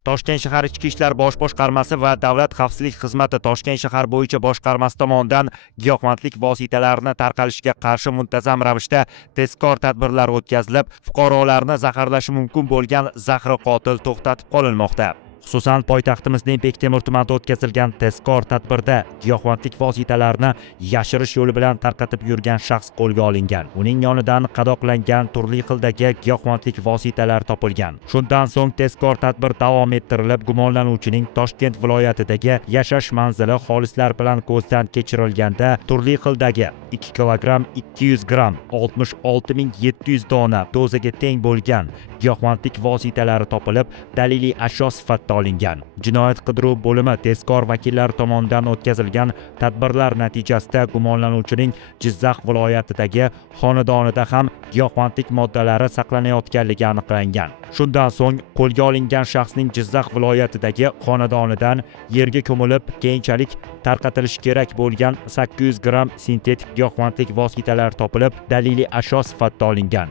Toshkent shahar Ichki ishlar bosh boshqarmasi va Davlat xavfsizlik xizmati Toshkent shahar bo'yicha boshqarmasi tomonidan giyohvandlik vositalarini tarqalishiga qarshi muntazam ravishda tezkor tadbirlar o'tkazilib, fuqarolarni zaharlashi mumkin bo'lgan zahri qotil to'xtatib qolinmoqda. Xususan, poytaxtimizning Bektemir tumanida o'tkazilgan tezkor tadbirda giyohvandlik vositalarini yashirish yo'li bilan tarqatib yurgan shaxs qo'lga olingan. Uning yonidan qadoqlangan turli xildagi giyohvandlik vositalari topilgan. Shundan so'ng tezkor tadbir davom ettirilib, gumonlanuvchining Toshkent viloyatidagi yashash manzili xolislar bilan ko'zdan kechirilganda turli xildagi 2 kilogramm 200 gramm 66700 dona dozaga teng bo'lgan giyohvandlik vositalari topilib, daliliy ashyo sifatida olingan. Jinoyat qidiruv bo'limi tezkor vakillari tomonidan o'tkazilgan tadbirlar natijasida gumonlanuvchining Jizzax viloyatidagi xonadonida ham giyohvandlik moddalari saqlanayotganligi aniqlangan. Shundan so'ng qo'lga olingan shaxsning Jizzax viloyatidagi xonadonidan yerga ko'milib, keyinchalik tarqatilishi kerak bo'lgan 800 gramm sintetik giyohvandlik vositalari topilib, daliliy ashyo sifatida olingan.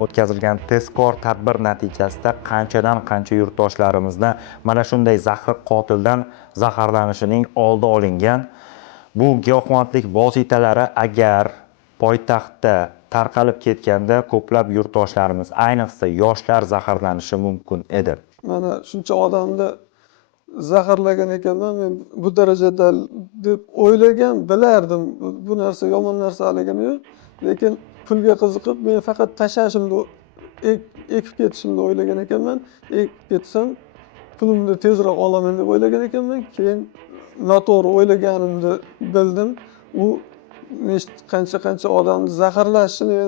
O'tkazilgan tezkor tadbir natijasida qanchadan qancha yurtdoshlarimizni mana shunday zahri qotildan zaharlanishining oldi olingan. Bu giyohvandlik vositalari agar poytaxtda tarqalib ketganda ko'plab yurtdoshlarimiz, ayniqsa yoshlar zaharlanishi mumkin edi. Mana shuncha odamni zaharlagan ekanman, men bu darajada deb o'ylagan, bilardim. Bu narsa yomon narsa haligini yo'q, lekin pulga qiziqib, men faqat tashlashimni, ekib ketishimni o'ylagan ekanman. Ekib ketsam, pulimni tezroq olaman deb o'ylagan ekanman. Keyin noto'g'ri o'ylaganimni bildim. U qancha odamni zaharlashini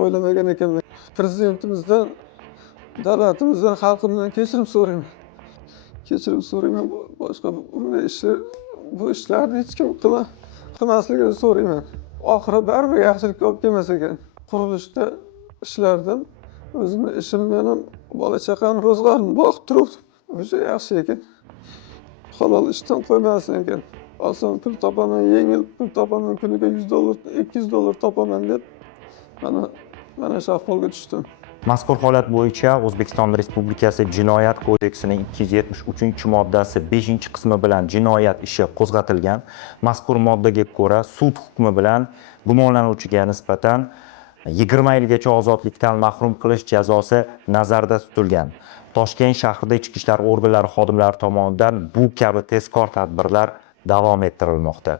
o'ylamagan ekanman. Prezidentimizdan, davlatimizdan, xalqimizdan kechirim so'rayman. Kechirim so'rayman. Boshqa bu ishlarni hech kim qilmasligini so'rayman. Oxiri baribir yaxshilikka olib kelmas ekan. Qurilishda ishlardim. O'zimni ishim bilan bola chaqamni ro'zg'orini boqib turibdim. O'sha yaxshi ekan. Halol ishdan qo'ymasin ekan. Oson pul topaman, yengil pul topaman, kuniga $100, $200 topaman deb mana shu ahvolga tushdim. Mazkur holat bo'yicha O'zbekiston Respublikasi Jinoyat kodeksining 273-moddasi 5-qismi bilan jinoyat ishi qo'zg'atilgan. Mazkur moddaga ko'ra sud hukmi bilan gumonlanuvchiga nisbatan 20 yilgacha ozodlikdan mahrum qilish jazosi nazarda tutilgan. Toshkent shahrida ichki ishlar organlari xodimlari tomonidan bu kabi tezkor tadbirlar davom ettirilmoqda.